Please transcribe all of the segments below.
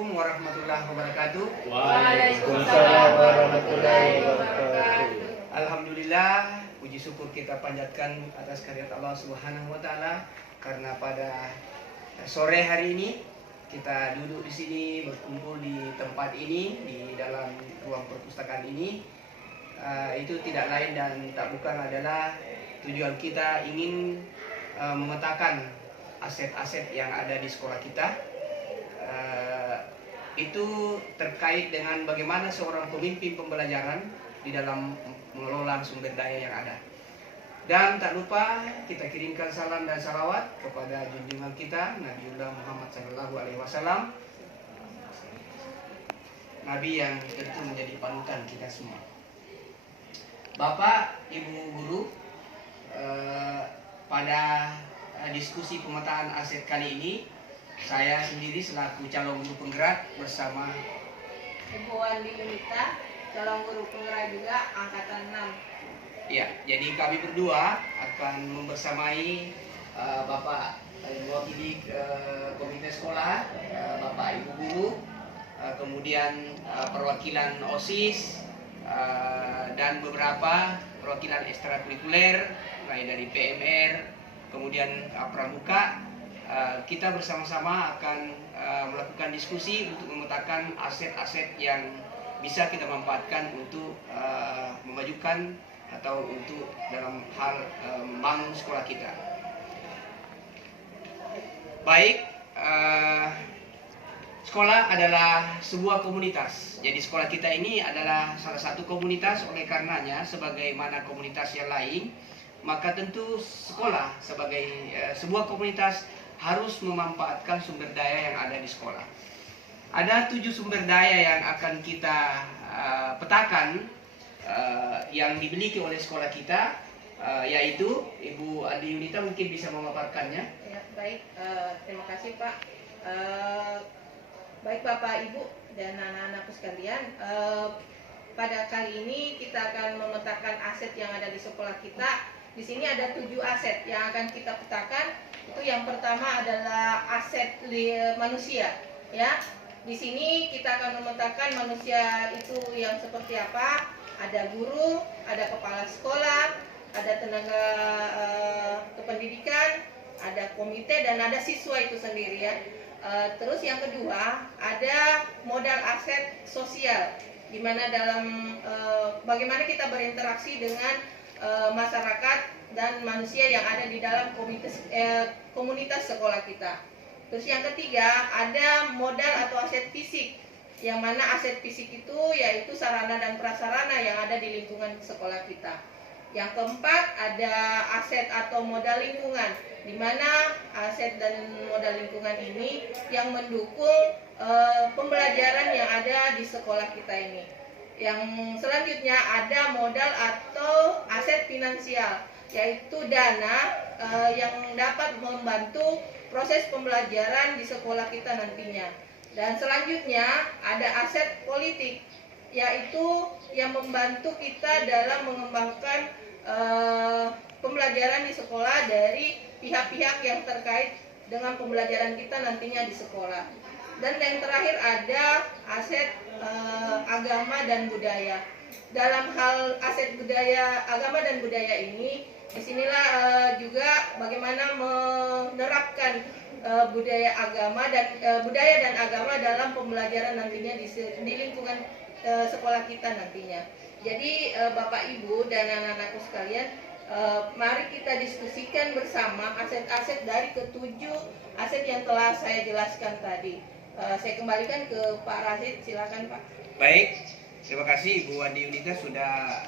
Assalamualaikum warahmatullahi wabarakatuh. Waalaikumsalam warahmatullahi wabarakatuh. Alhamdulillah, puji syukur kita panjatkan atas karunia Allah Subhanahu wa taala karena pada sore hari ini kita duduk di sini, berkumpul di tempat ini, di dalam ruang perpustakaan ini. Itu tidak lain dan tak bukan adalah tujuan kita ingin memetakan aset-aset yang ada di sekolah kita. Itu terkait dengan bagaimana seorang pemimpin pembelajaran di dalam mengelola sumber daya yang ada. Dan tak lupa kita kirimkan salam dan salawat kepada junjungan kita Nabiullah Muhammad SAW, Nabi yang tentu menjadi panutan kita semua. Bapak, Ibu guru, pada diskusi pemetaan aset kali ini saya sendiri selaku calon guru penggerak bersama Ibu Andi Yunita, calon guru penggerak juga angkatan 6. Ya, jadi kami berdua akan membersamai Bapak mewakili komite sekolah, Bapak Ibu guru, kemudian perwakilan OSIS dan beberapa perwakilan ekstrakurikuler mulai dari PMR, kemudian pramuka. Kita bersama-sama akan melakukan diskusi untuk memetakan aset-aset yang bisa kita manfaatkan untuk memajukan atau untuk dalam hal membangun sekolah kita. Baik, sekolah adalah sebuah komunitas. Jadi sekolah kita ini adalah salah satu komunitas, oleh karenanya sebagaimana komunitas yang lain, maka tentu sekolah sebagai sebuah komunitas harus memanfaatkan sumber daya yang ada di sekolah. Ada 7 sumber daya yang akan kita petakan yang dimiliki oleh sekolah kita, yaitu Ibu Andi Yunita mungkin bisa memaparkannya. Ya, baik, terima kasih Pak. Baik Bapak, Ibu, dan anak-anakku sekalian, pada kali ini kita akan memetakan aset yang ada di sekolah kita. Di sini ada 7 aset yang akan kita petakan. Itu yang pertama adalah aset manusia, ya. Di sini kita akan memetakan manusia itu yang seperti apa. Ada guru, ada kepala sekolah, ada tenaga kependidikan, ada komite, dan ada siswa itu sendiri, ya. Terus yang kedua ada modal aset sosial, di mana dalam bagaimana kita berinteraksi dengan masyarakat dan manusia yang ada di dalam komunitas sekolah kita. Terus yang ketiga ada modal atau aset fisik, yang mana aset fisik itu yaitu sarana dan prasarana yang ada di lingkungan sekolah kita. Yang keempat ada aset atau modal lingkungan, di mana aset dan modal lingkungan ini yang mendukung pembelajaran yang ada di sekolah kita ini. Yang selanjutnya ada modal atau aset finansial, yaitu dana yang dapat membantu proses pembelajaran di sekolah kita nantinya. Dan selanjutnya ada aset politik, yaitu yang membantu kita dalam mengembangkan pembelajaran di sekolah dari pihak-pihak yang terkait dengan pembelajaran kita nantinya di sekolah. Dan yang terakhir ada aset agama dan budaya. Dalam hal aset budaya, agama dan budaya ini, disinilah juga bagaimana menerapkan budaya dan agama dalam pembelajaran nantinya di lingkungan sekolah kita nantinya. Jadi Bapak Ibu dan anak-anakku sekalian, mari kita diskusikan bersama aset-aset dari ketujuh aset yang telah saya jelaskan tadi. Saya kembalikan ke Pak Rasid, silakan Pak. Baik, terima kasih Ibu Andi Yunita sudah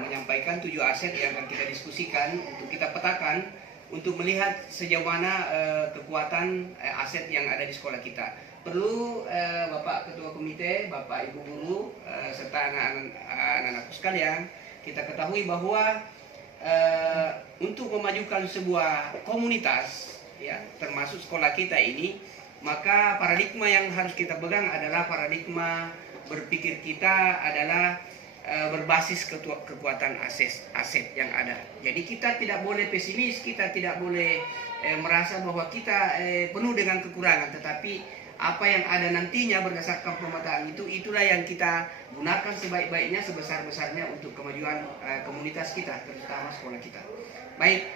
menyampaikan 7 aset yang akan kita diskusikan untuk kita petakan untuk melihat sejauh mana kekuatan aset yang ada di sekolah kita. Perlu Bapak Ketua Komite, Bapak Ibu Guru, serta anak-anakku sekalian, kita ketahui bahwa untuk memajukan sebuah komunitas, ya, termasuk sekolah kita ini, maka paradigma yang harus kita pegang adalah paradigma berpikir kita adalah berbasis kekuatan aset yang ada. Jadi kita tidak boleh pesimis, kita tidak boleh merasa bahwa kita penuh dengan kekurangan, tetapi apa yang ada nantinya berdasarkan pemetaan itu, itulah yang kita gunakan sebaik-baiknya, sebesar-besarnya untuk kemajuan komunitas kita, terutama sekolah kita. Baik,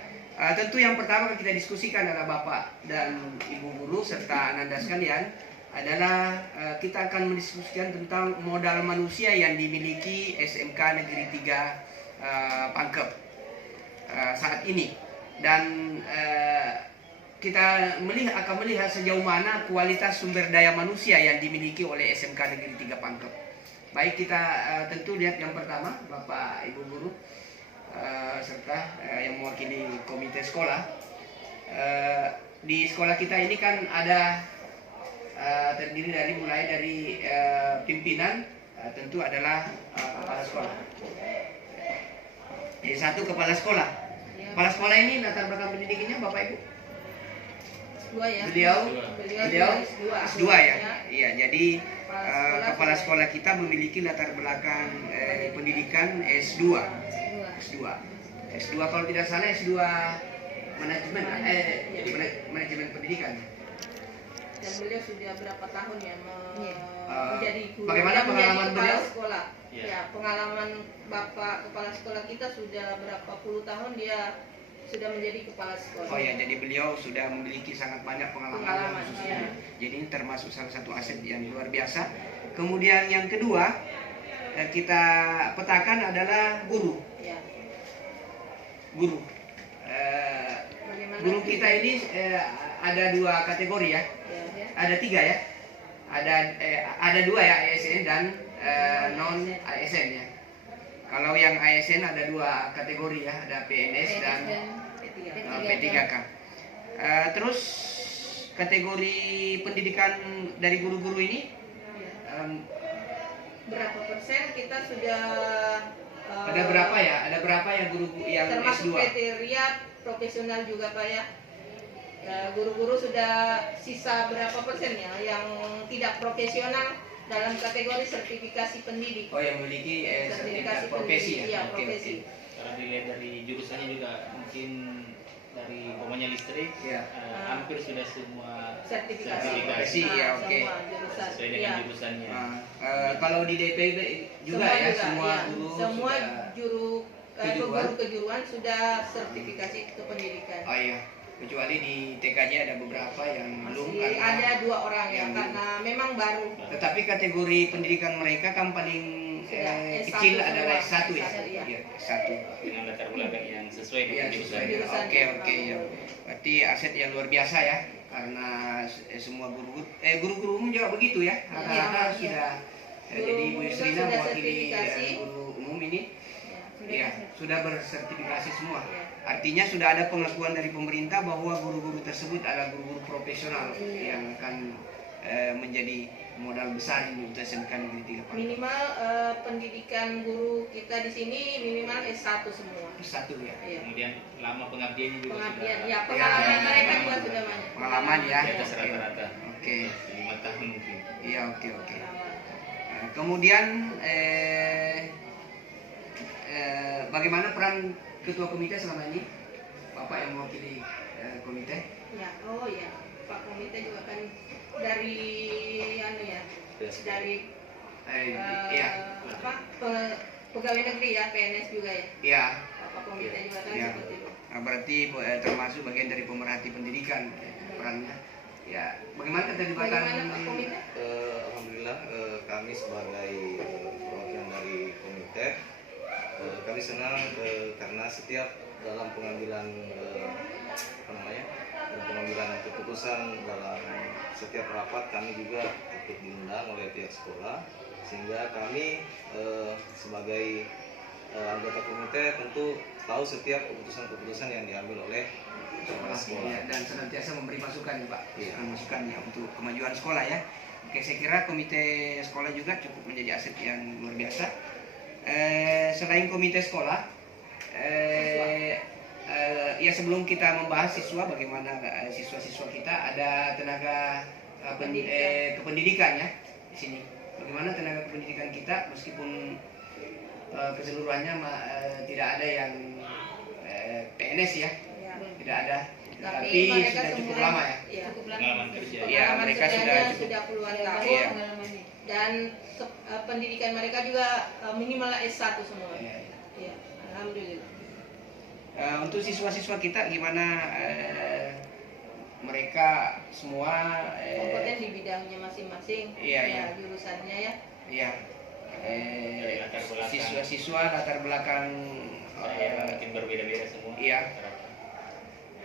tentu yang pertama kita diskusikan adalah Bapak dan Ibu guru serta Ananda sekalian adalah kita akan mendiskusikan tentang modal manusia yang dimiliki SMK Negeri 3 Pangkep saat ini, dan kita akan melihat sejauh mana kualitas sumber daya manusia yang dimiliki oleh SMK Negeri 3 Pangkep. Baik, kita tentu lihat yang pertama Bapak Ibu guru serta yang mewakili komite sekolah. Di sekolah kita ini kan ada terdiri mulai dari pimpinan, tentu adalah kepala sekolah. Jadi satu kepala sekolah. Kepala sekolah ini latar belakang pendidikannya Bapak Ibu? Dua ya. Beliau S2 ya. Iya, jadi kepala sekolah kita memiliki latar belakang pendidikan S2. S2 kalau tidak salah S2 manajemen pendidikan. Dan beliau sudah berapa tahun ya menjadi guru? Bagaimana pengalaman beliau? Sekolah. Ya, pengalaman Bapak kepala sekolah kita sudah berapa puluh tahun dia sudah menjadi kepala sekolah. Oh ya, jadi beliau sudah memiliki sangat banyak pengalaman khususnya. Ya. Jadi ini termasuk salah satu aset yang luar biasa. Kemudian yang kedua kita petakan adalah guru. Ya. Guru. Guru kita ini ada dua kategori ya. Ya. Ada tiga ya. Ada dua ya, ASN dan non ASN ya. Kalau yang ASN ada dua kategori ya, ada PNS dan P3K. Terus kategori pendidikan dari guru-guru ini berapa persen kita sudah ada berapa ya? Ada berapa ya guru yang termasuk S2? kriteria profesional juga Pak ya? Guru-guru sudah sisa berapa persen ya yang tidak profesional dalam kategori sertifikasi pendidik. Oh, yang memiliki sertifikat profesi ya? Iya, Oke, profesi. Kalau dilihat dari jurusannya juga mungkin dari umpamanya listrik, Iya. hampir sudah semua Sertifikasi profesi, ya, oke. semua jurusan. sesuai dengan jurusannya. Kalau di DPB juga ya, semua ya. guru Semua sudah kejuruan. guru kejuruan sudah sertifikasi kependidikan. Oh iya, kecuali di TKJ ada beberapa yang belum Masih karena ada 2 orang ya, yang karena memang baru. tetapi kategori pendidikan mereka kan paling Sudah, S1 kecil semua. adalah S1 ya. S1, iya. Iya, S1. Dengan latar belakang yang sesuai Iya, dengan sesuai. jurusannya. Jurusan. Oke ya. Berarti aset yang luar biasa ya, karena semua guru-guru umum juga begitu ya. Rata-rata Iya. sudah Guru jadi Ibu umum Yusrina sudah mewakili sertifikasi. guru umum ini Ya, ya sudah bersertifikasi semua. Iya. Artinya sudah ada pengakuan dari pemerintah bahwa guru-guru tersebut adalah guru-guru profesional yang akan menjadi modal besar ini untuk SMK Negeri 3 Pangkep. Minimal pendidikan guru kita di sini minimal S1 semua. S1 ya. Iya. Kemudian lama pengabdiannya juga Pengabdian, sudah ya pengalaman Ya. mereka juga sudah banyak. Pengalaman ya. di atas rata-rata. Oke. 5 tahun mungkin. Iya, oke. Pengalaman. Kemudian bagaimana peran ketua komite selama ini? Bapak yang mewakili komite? Ya, oh ya, Pak Komite juga kan dari dari Iya. pegawai negeri ya, PNS juga ya. Iya. Pak Komite juga kan Iya. seperti itu. Nah, berarti termasuk bagian dari pemerhati pendidikan perannya. Ya, bagaimana keterlibatan? Bagaimana Pak Komite? Alhamdulillah kami sebagai perwakilan dari komite kami senang karena setiap dalam pengambilan pengambilan keputusan dalam setiap rapat kami juga ikut diundang oleh pihak sekolah, sehingga kami sebagai anggota komite tentu tahu setiap keputusan-keputusan yang diambil oleh sekolah. Ya, dan senantiasa memberi masukan ya, Pak. Iya. Masukan ya untuk kemajuan sekolah ya. Oke, saya kira komite sekolah juga cukup menjadi aset yang luar biasa. Selain komite sekolah, ya sebelum kita membahas siswa, bagaimana siswa-siswa kita, ada tenaga kependidikan ya di sini. Bagaimana tenaga kependidikan kita, meskipun keseluruhannya tidak ada yang PNS ya, Ya. tidak ada. Tapi mereka sudah cukup semua lama ya. Iya. Pengalaman kerja. Iya, Pengalaman mereka kerjanya sudah cukup. puluhan Iya, tahun Iya. dan pendidikan mereka juga minimal S1 semua. Iya. Iya, alhamdulillah. Untuk siswa-siswa kita gimana mereka semua Kompeten di bidangnya masing-masing. Iya, ya, iya. jurusannya ya. ya Dari latar belakang. siswa-siswa latar belakang Mungkin berbeda-beda semua. Iya.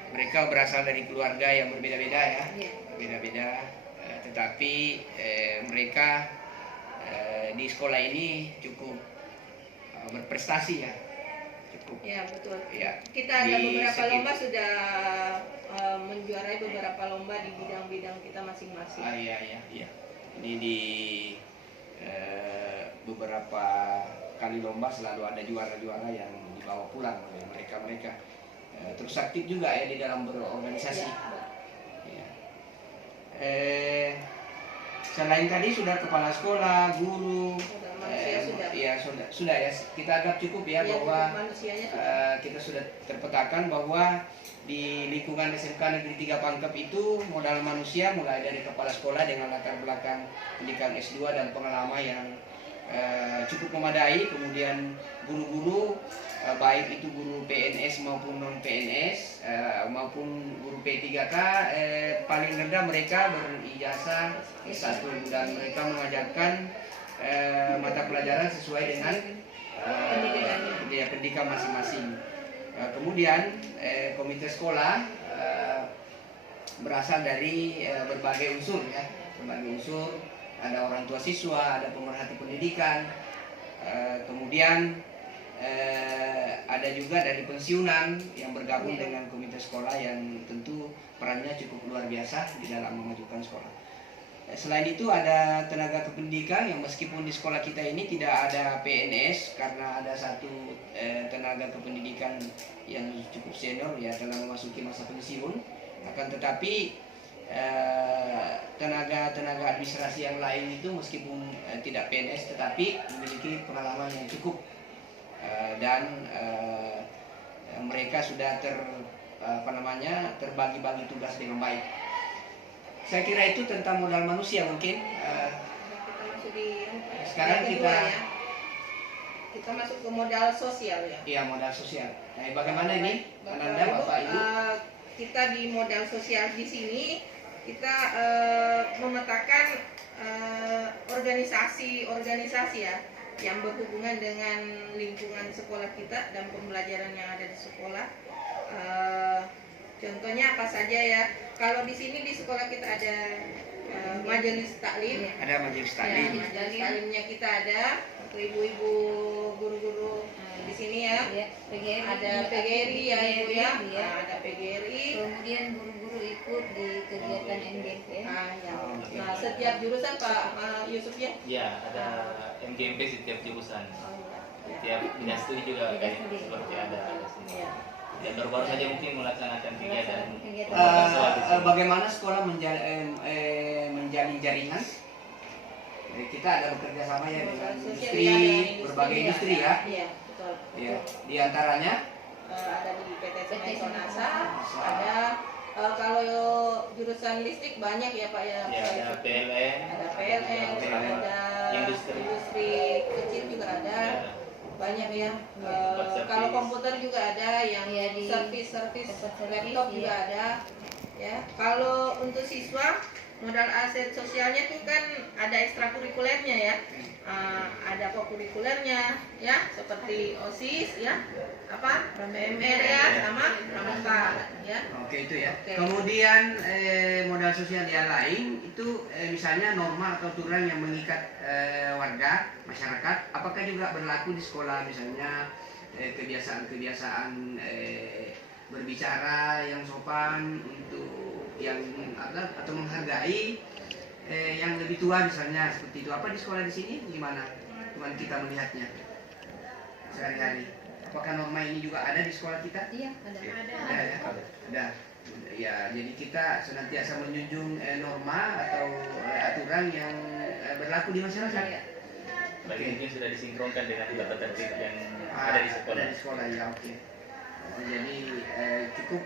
Mereka berasal dari keluarga yang berbeda-beda ya, Iya. berbeda-beda. Tetapi mereka di sekolah ini cukup berprestasi ya, cukup. Ya, betul. Ya. Kita ada Di beberapa sekitar- lomba sudah menjuarai beberapa lomba di bidang-bidang kita masing-masing. Iya, iya, iya. Ini di beberapa kali lomba selalu ada juara-juara yang dibawa pulang oleh mereka-mereka. Terus aktif juga ya di dalam berorganisasi. Ya. Ya. Selain tadi sudah kepala sekolah, guru, Sudah, manusia sudah. ya sudah ya. Kita anggap cukup ya, Ya, bahwa manusianya sudah. kita sudah terpetakan bahwa di lingkungan SMK Negeri 3 Pangkep itu modal manusia mulai dari kepala sekolah dengan latar belakang pendidikan S2 dan pengalaman yang cukup memadai, kemudian guru-guru baik itu guru PNS maupun non PNS maupun guru P3K paling rendah mereka berijazah S1 dan mereka mengajarkan mata pelajaran sesuai dengan pendidikan masing-masing. Kemudian komite sekolah berasal dari berbagai unsur ya, berbagai unsur. Ada orang tua siswa, ada pemerhati pendidikan, kemudian ada juga dari pensiunan yang bergabung dengan komite sekolah yang tentu perannya cukup luar biasa di dalam memajukan sekolah. Selain itu ada tenaga kependidikan yang meskipun di sekolah kita ini tidak ada PNS karena ada satu tenaga kependidikan yang cukup senior ya telah memasuki masa pensiun, akan tetapi tenaga administrasi yang lain itu meskipun tidak PNS tetapi memiliki pengalaman yang cukup dan mereka sudah terbagi-bagi tugas dengan baik. Saya kira itu tentang modal manusia mungkin. Kita masuk di Sekarang yang kedua, kita- ya. Kita masuk ke modal sosial ya. Ya, modal sosial. Nah, bagaimana ini, Bapak Ananda, Bapak Ibu? Kita di modal sosial di sini kita memetakan organisasi ya yang berhubungan dengan lingkungan sekolah kita dan pembelajaran yang ada di sekolah. Contohnya apa saja ya? Kalau di sini di sekolah kita ada majelis taklim. Ada majelis Ya, taklim. majelis taklimnya kita ada untuk ibu-ibu guru-guru di sini ya. Ada PGRI ya Ibu ya. Nah, ada PGRI. Kemudian guru-guru ikut di kegiatan MGP. Ya. Nah, setiap jurusan Pak Yusuf ya. Ya, ada MGMP setiap jurusan. Oh, ya. Setiap bidang studi juga Bidang kayak studi. seperti ada sini. Ya. Dan baru-baru saja mungkin melaksanakan kegiatan Kegiatan. pembuatan sekolah di sini. Bagaimana sekolah menjalin jaringan? Kita ada bekerja sama ya dengan Sosial industri, ya, dengan industri, berbagai ya. industri ya. Iya, betul. Ya, di antaranya Ada di PT Semen PT Sonasa, ada kalau jurusan listrik banyak ya Pak ya. Ya, Pak ada Yusuf. PLN, Ada PLN, PLN, ada industri. industri kecil juga ada. ya, Banyak ya. Tempat servis. Kalau komputer juga ada yang Iya, di servis tempat servis, laptop iya. juga ada. Ya, kalau untuk siswa modal aset sosialnya itu kan ada ekstrakurikulernya ya. Ada kokurikulernya ya, seperti OSIS ya, apa PMR ya, sama pramuka ya. oke itu ya. Oke. Kemudian modal sosial yang lain itu misalnya norma atau aturan yang mengikat warga masyarakat, apakah juga berlaku di sekolah misalnya kebiasaan-kebiasaan berbicara yang sopan untuk yang atau menghargai yang lebih tua misalnya seperti itu. Apa di sekolah di sini gimana? Cuman kita melihatnya sehari-hari. Apakah norma ini juga ada di sekolah kita? Iya, ada. Ada ya? Ada. Ya, jadi kita senantiasa menjunjung norma atau aturan yang berlaku di masyarakat. Bagi mungkin sudah disinkronkan dengan tata tertib yang Ah, ada di sekolah. Ada di sekolah ya, oke. Jadi cukup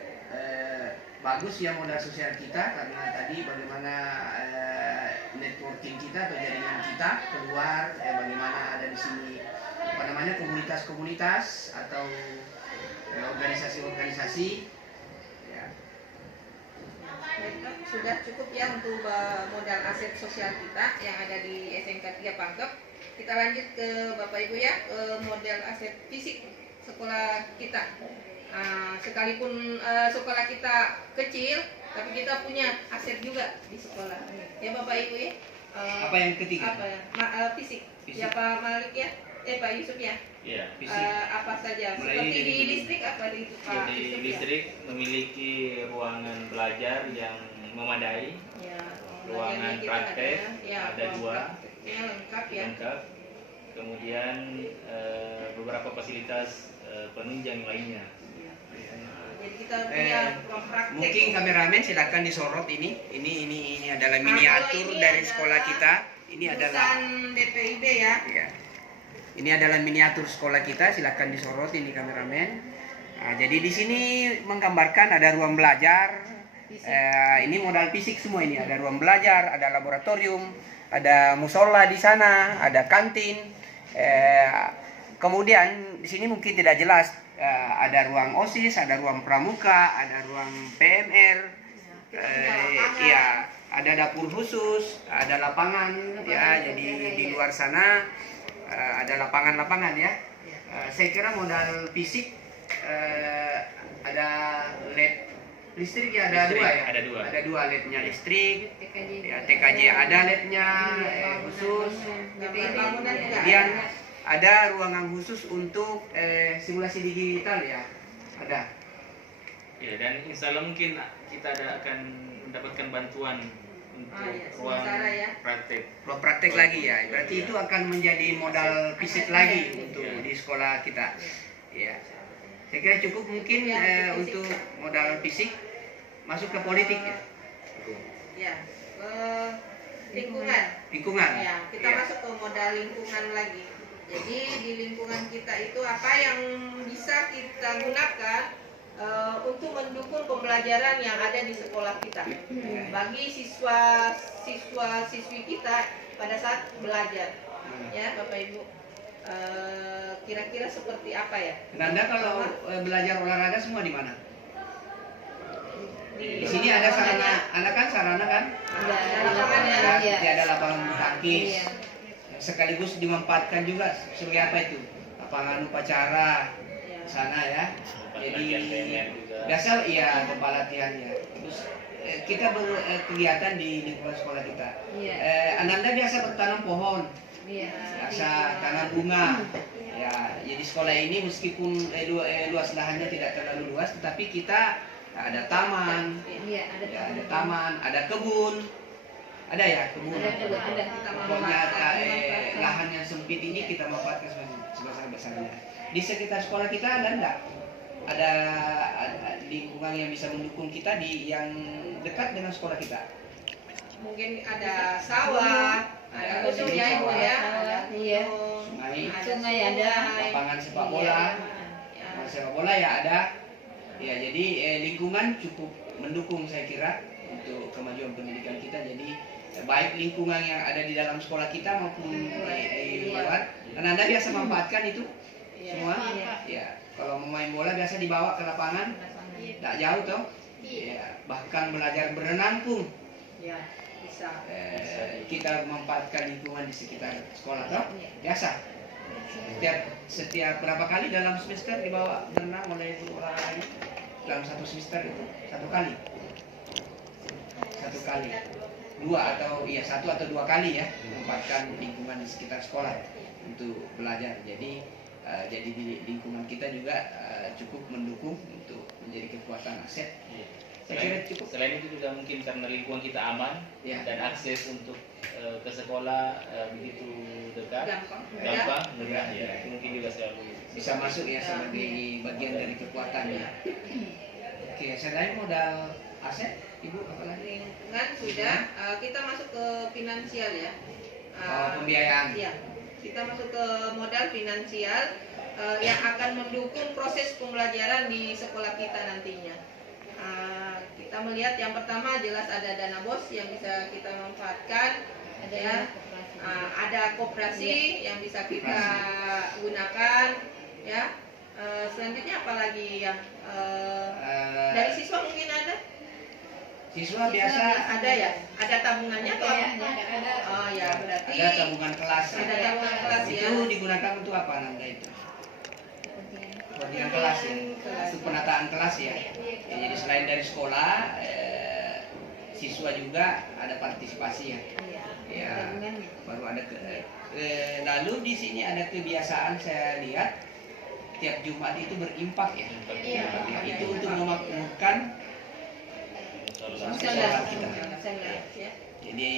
bagus ya modal sosial kita, karena tadi bagaimana networking kita atau jaringan kita keluar, bagaimana ada di sini apa namanya komunitas-komunitas atau organisasi-organisasi. Ya. Sudah cukup ya untuk modal aset sosial kita yang ada di SMK 3 Pangkep. Kita lanjut ke Bapak Ibu ya, ke modal aset fisik sekolah kita. Sekalipun sekolah kita kecil, tapi kita punya aset juga di sekolah. Ya Bapak Ibu ya. Apa yang ketiga? Apa ya? Fisik. Fisik. Ya Pak Malik ya. Pak Yusuf ya. Iya. Fisik. Apa saja? Mulai Seperti dari di listrik apa di Pak Jadi Yusuf ya? listrik memiliki ruangan belajar yang memadai, Ya, ruangan kita praktek ada ruang 2, prakteknya lengkap ya. lengkap. Kemudian beberapa fasilitas penunjang lainnya. Jadi kita punya ruang praktek. Mungkin kameramen silakan disorot ini. Ini adalah miniatur ini dari adalah sekolah kita. Ini adalah Jurusan BPIB ya. ya. Ini adalah miniatur sekolah kita, silakan disorot ini kameramen. Nah, jadi di sini menggambarkan ada ruang belajar. Ini modal fisik semua ini, ada ruang belajar, ada laboratorium, ada musola di sana, ada kantin. Kemudian di sini mungkin tidak jelas, ada ruang OSIS, ada ruang pramuka, ada ruang PMR, ya, ada dapur khusus, ada lapangan, ya. Jadi di luar sana ada lapangan-lapangan ya. Saya kira modal fisik ada LED listrik ya, ada Listrik, dua ya. ada dua. LED-nya listrik. TKJ. Ya, TKJ ada LED-nya khusus. Bangunan juga Kemudian ada. ada ruangan khusus untuk simulasi digital ya. Ada. Ya, dan insya Allah mungkin kita akan mendapatkan bantuan untuk ya, ruang sementara ya. praktek. Ruang praktek lagi ya. Berarti itu akan menjadi modal fisik lagi untuk Ya. di sekolah kita. Ya. Saya kira cukup mungkin untuk modal fisik. Masuk ke politik ya. Ya. Lingkungan. Lingkungan. Ya, kita Ya. masuk ke modal lingkungan lagi. Jadi di lingkungan kita itu apa yang bisa kita gunakan untuk mendukung pembelajaran yang ada di sekolah kita. Bagi siswa-siswi kita pada saat belajar. Ya, Bapak Ibu. Kira-kira seperti apa ya? Nanda kalau belajar olahraga semua di mana? Di sini ada sarana, anak kan sarana kan? Ada lapangannya. Seperti ada lapangan bulu tangkis. Iya. Sekaligus dimanfaatkan juga sebagai apa itu? Lapangan upacara Ya. sana ya. Tempat Jadi latihan PMR juga. biasa iya tempat latihan ya. Terus kita berkegiatan di lingkungan sekolah kita. Iya. Ananda biasa bertanam pohon, Iya. biasa tanam bunga. Ya, jadi sekolah ini meskipun luas lahannya tidak terlalu luas, tetapi kita ada taman, Iya, ada ya, ada taman, ada kebun, ada ya kebun. Ada. Pokoknya lahan yang sempit ini kita manfaatkan sebesar-besarnya. Di sekitar sekolah kita ada enggak? Ada lingkungan yang bisa mendukung kita di yang dekat dengan sekolah kita. Mungkin ada sawah, ada gunung ya Ibu ya, ada Iya. gunung, Sungai, ada. lapangan sepak bola, Ya. lapangan sepak bola ya ada. Ya jadi lingkungan cukup mendukung saya kira untuk kemajuan pendidikan kita. Jadi baik lingkungan yang ada di dalam sekolah kita maupun di luar. Dan Anda biasa manfaatkan itu semua. Ya kalau mau main bola biasa dibawa ke lapangan, tak jauh toh. Ya, bahkan belajar berenang pun Ya, bisa. kita memanfaatkan lingkungan di sekitar sekolah toh. Biasa. Setiap berapa kali dalam semester dibawa berenang oleh guru olahraganya? Dalam satu semester itu satu kali, satu atau dua kali ya memanfaatkan lingkungan di sekitar sekolah untuk belajar. Jadi di lingkungan kita juga cukup mendukung untuk menjadi kekuatan aset. Saya kira cukup. Selain itu juga mungkin karena lingkungan kita aman Ya. dan akses untuk ke sekolah begitu dekat, gampang, mudah ya. Itu mungkin juga selalu Bisa masuk ya sebagai bagian dari kekuatannya. Oke, selain modal aset, Ibu apalagi? Lingkungan sudah, kita masuk ke finansial ya. Pembiayaan. Iya, kita masuk ke modal finansial yang akan mendukung proses pembelajaran di sekolah kita nantinya. Kita melihat yang pertama jelas ada dana BOS yang bisa kita manfaatkan, Ada ya. koperasi. Ada koperasi yang bisa kita gunakan, ya. Selanjutnya apalagi yang dari siswa mungkin ada? Siswa biasa Ada ya? Ada tabungannya atau apa? Ada. Oh ya, berarti ada tabungan kelas. ada tabungan kelas ya. Itu digunakan untuk apa Nanda itu? Kepentingan kelas ya. Untuk penataan kelas ya. Ya, jadi selain dari sekolah, siswa juga ada partisipasi ya. Iya. Ya, Tabungannya. baru ada lalu di sini ada kebiasaan saya lihat tiap Jumat itu berimpak ya. Iya. Ya, itu untuk memakmurkan Misalnya, kita. ya. Jadi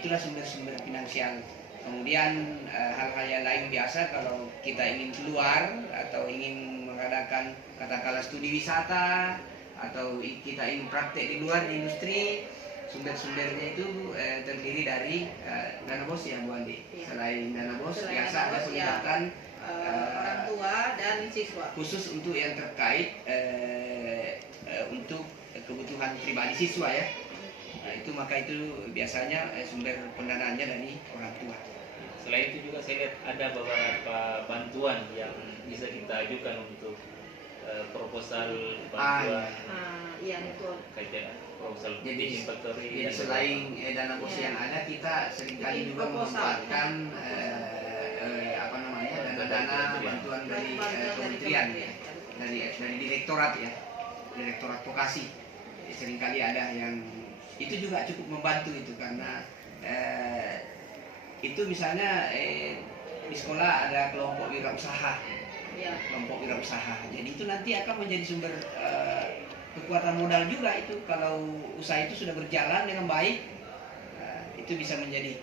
itulah sumber-sumber finansial. Kemudian hal-hal yang lain biasa kalau kita ingin keluar atau ingin mengadakan katakanlah studi wisata atau kita ingin praktek di luar di industri, sumber-sumbernya itu terdiri dari dana BOS ya Bu Andi. Selain dana BOS Selain biasa dana ada BOS, ya. pelibatan Orang tua dan siswa. khusus untuk yang terkait untuk kebutuhan pribadi siswa ya. Nah, itu maka itu biasanya sumber pendanaannya dari orang tua. Selain itu juga saya lihat ada beberapa bantuan yang bisa kita ajukan untuk proposal bantuan Iya betul. kerja proposal Jadi teaching factory. Jadi dan selain dana BOS Ya. yang ada, kita seringkali Bikin juga proposal. memanfaatkan apa namanya dana-dana bantuan dari kementerian ya, dari direktorat ya, direktorat vokasi. Jadi seringkali ada yang itu juga cukup membantu itu karena itu misalnya di sekolah ada kelompok wirausaha. Ya. Kelompok wirausaha. Jadi itu nanti akan menjadi sumber kekuatan modal juga itu kalau usaha itu sudah berjalan dengan baik, itu bisa menjadi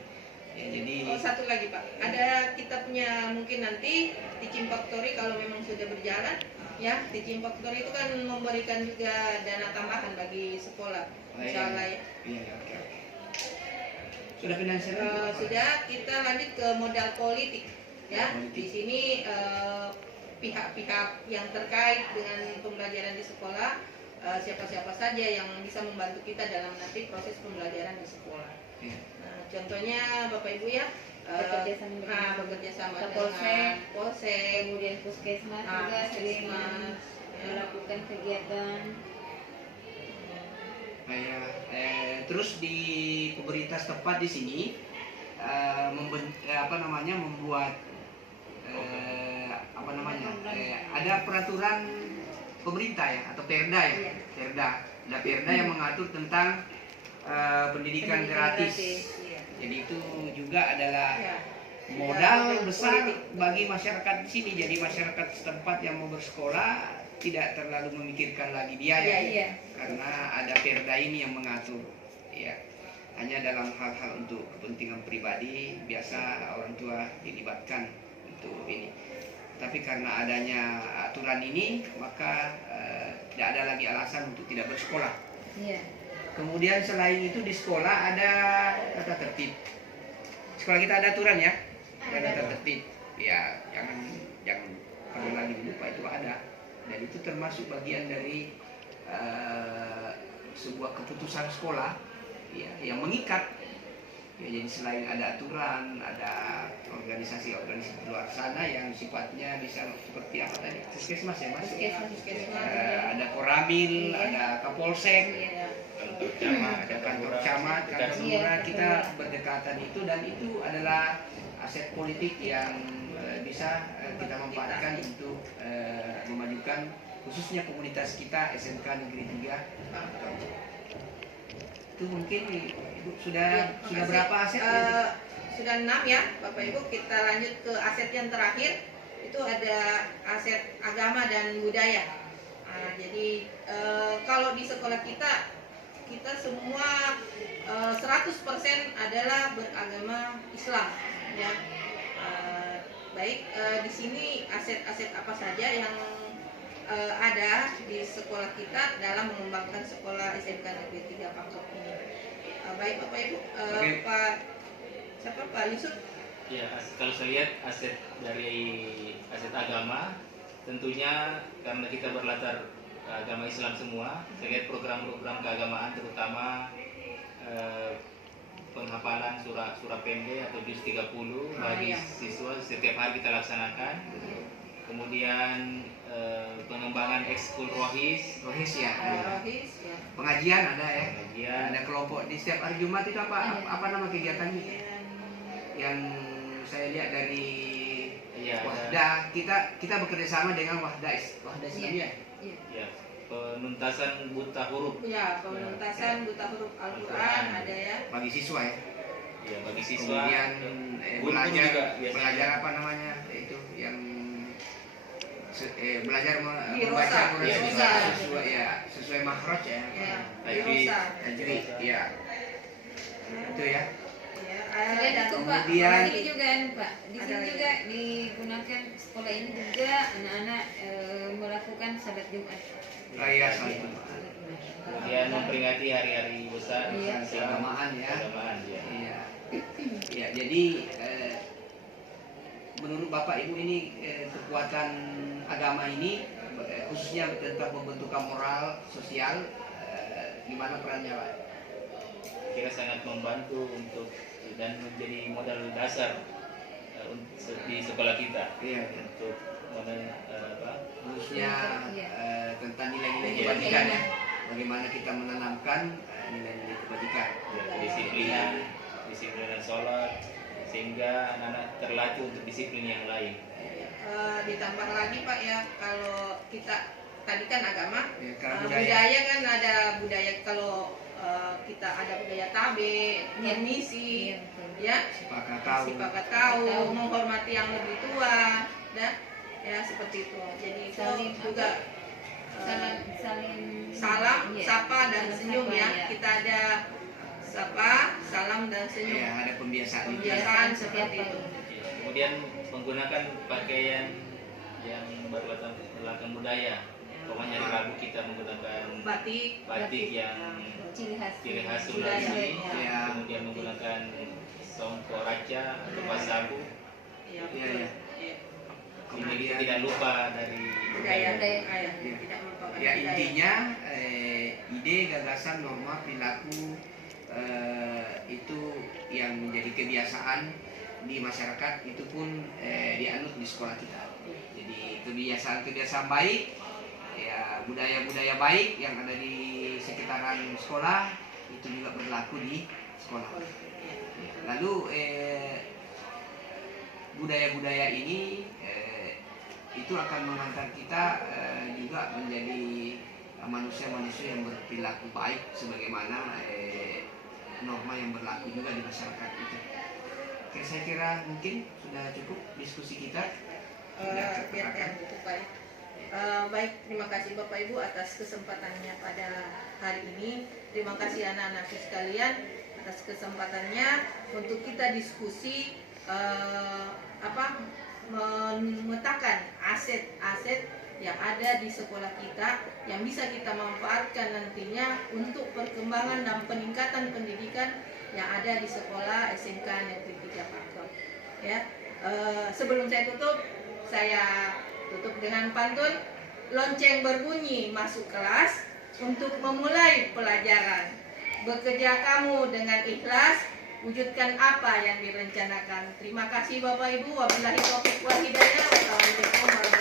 ya, jadi Satu lagi Pak, ada kita punya mungkin nanti teaching factory kalau memang sudah berjalan, ya teaching factory itu kan memberikan juga dana tambahan bagi sekolah, insya Allah ya. Iya, oke. Sudah finansial? Sudah, kita lanjut ke modal politik, ya. Politik. Di sini pihak-pihak yang terkait dengan pembelajaran di sekolah, siapa-siapa saja yang bisa membantu kita dalam nanti proses pembelajaran di sekolah. Iya. Nah, contohnya Bapak Ibu ya, bekerja sama Polsek. dengan Polsek, Kemudian puskesmas juga sering puskesmas, ya. melakukan kegiatan. Terus di pemerintah setempat di sini membuat ada peraturan pemerintah ya atau Perda ya, Iya. Perda. Ada Perda yang mengatur tentang pendidikan gratis. Iya. Jadi itu juga adalah Ya. modal besar bagi masyarakat di sini. Jadi masyarakat setempat yang mau bersekolah tidak terlalu memikirkan lagi biaya, Iya. karena ada Perda ini yang mengatur. Ya, hanya dalam hal-hal untuk kepentingan pribadi biasa orang tua dilibatkan untuk ini. Tapi karena adanya aturan ini, maka tidak ada lagi alasan untuk tidak bersekolah. Iya. Kemudian selain itu di sekolah ada tata tertib. Sekolah kita ada aturan ya, ada tata tertib. Ya, jangan perlu lagi lupa itu ada. Dan itu termasuk bagian dari sebuah keputusan sekolah ya, yang mengikat. Ya, jadi selain ada aturan, ada organisasi-organisasi di luar sana yang sifatnya bisa seperti apa tadi? Puskesmas ya Mas? Puskesmas. Ada Koramil, Iya. ada Kapolsek, Iya. kantor camat, ada kantor camat, kantor Iya, lurah, kita betul. berdekatan itu dan itu adalah aset politik yang bisa kita manfaatkan untuk memajukan khususnya komunitas kita SMK Negeri 3. Itu mungkin Ibu sudah Makasih. berapa aset? Sudah 6 ya Bapak Ibu. Kita lanjut ke aset yang terakhir. Itu ada aset agama dan budaya. Jadi kalau di sekolah kita semua 100% adalah beragama Islam ya. Baik, di sini aset-aset apa saja yang ada di sekolah kita dalam mengembangkan sekolah SMK Negeri 3 Pangkep ini. Baik Bapak Ibu, Oke. Pak Yusuf. Ya, kalau saya lihat aset dari aset agama, tentunya karena kita berlatar agama Islam semua. Saya lihat program-program keagamaan terutama penghafalan surah pendek atau juz 30 bagi siswa setiap hari kita laksanakan. Kemudian pengembangan ekskul rohis ya. Rohis ya. Pengajian ada ya. Pengajian. Ada kelompok di setiap hari Jumat itu apa nama kegiatannya? Yang saya lihat dari Iya, Wahda, kita bekerja sama dengan Wahda Islamiyah. ya, penuntasan buta huruf Ya, penuntasan buta huruf Al-Quran ada ya. Bagi siswa ya. ya bagi siswa. Kemudian guru belajar juga biasanya. belajar apa namanya itu yang belajar Di membaca Rosa, Quran di Rosa. sesuai makhraj ya. Ya, Tajwid. Rosa. Tajwid, ya. Itu ya. Ya, Selain ada itu Pak, kemudian- di sini juga Pak, di Ada sini lagi. juga digunakan sekolah ini juga anak-anak melakukan salat Jumat. Raya salat Jumat. Kemudian memperingati hari-hari besar Iya. Keagamaan ya. Keagamaan, ya. Iya. Ya, jadi menurut Bapak Ibu ini kekuatan agama ini khususnya tentang pembentukan moral sosial gimana perannya Pak? Kira sangat membantu untuk dan menjadi modal dasar di sekolah kita Iya. untuk Khususnya Iya. tentang nilai-nilai Iya. kebajikan ya. Bagaimana kita menanamkan nilai-nilai kebajikan. disiplinan sholat sehingga anak-anak terlatih untuk disiplin yang lain. ditambah lagi Pak ya, kalau kita tadi kan agama, Ya, karena budaya kan ada budaya, kalau kita ada budaya tabe, permisi, Iya, betul. ya, sepakat tahu. sepakat tahu, menghormati yang lebih tua, dan ya seperti itu. Jadi itu Saling juga saling salam, iya. sapa dan Saling senyum sapa, ya. iya. Kita ada sapa, salam dan senyum. Ya, ada pembiasaan. Kebiasaan setiap seperti itu. Kemudian menggunakan pakaian yang berlatar budaya. Pokoknya di Rabu kita menggunakan Batik, yang ciri khas Sulawesi. budaya, ya. Kemudian menggunakan songkok raca atau pasabu. ya, Iya, betul. iya. Iya. Ini kita tidak lupa dari Budaya, Budaya. budaya. Iya. Tidak melupakan Ya, budaya. intinya ide, gagasan, norma, perilaku itu yang menjadi kebiasaan di masyarakat itu pun dianut di sekolah kita. Jadi kebiasaan-kebiasaan baik, ya budaya-budaya baik yang ada di sekitaran sekolah itu juga berlaku di sekolah. Lalu budaya-budaya ini itu akan menghantar kita juga menjadi manusia-manusia yang berperilaku baik sebagaimana norma yang berlaku juga di masyarakat itu. Oke, saya kira mungkin sudah cukup diskusi kita. Sudah Biar terpetakan. cukup baik. Baik, terima kasih Bapak Ibu atas kesempatannya pada hari ini. Terima kasih anak-anakku sekalian atas kesempatannya untuk kita diskusi memetakan aset-aset yang ada di sekolah kita yang bisa kita manfaatkan nantinya untuk perkembangan dan peningkatan pendidikan yang ada di sekolah SMK Negeri 3 Pakem. Ya, sebelum saya tutup dengan pantun. Lonceng berbunyi masuk kelas untuk memulai pelajaran. Bekerja kamu dengan ikhlas, wujudkan apa yang direncanakan. Terima kasih Bapak Ibu. Wabillahi taufiq wal hidayah. Wassalamualaikum warahmatullahi wabarakatuh.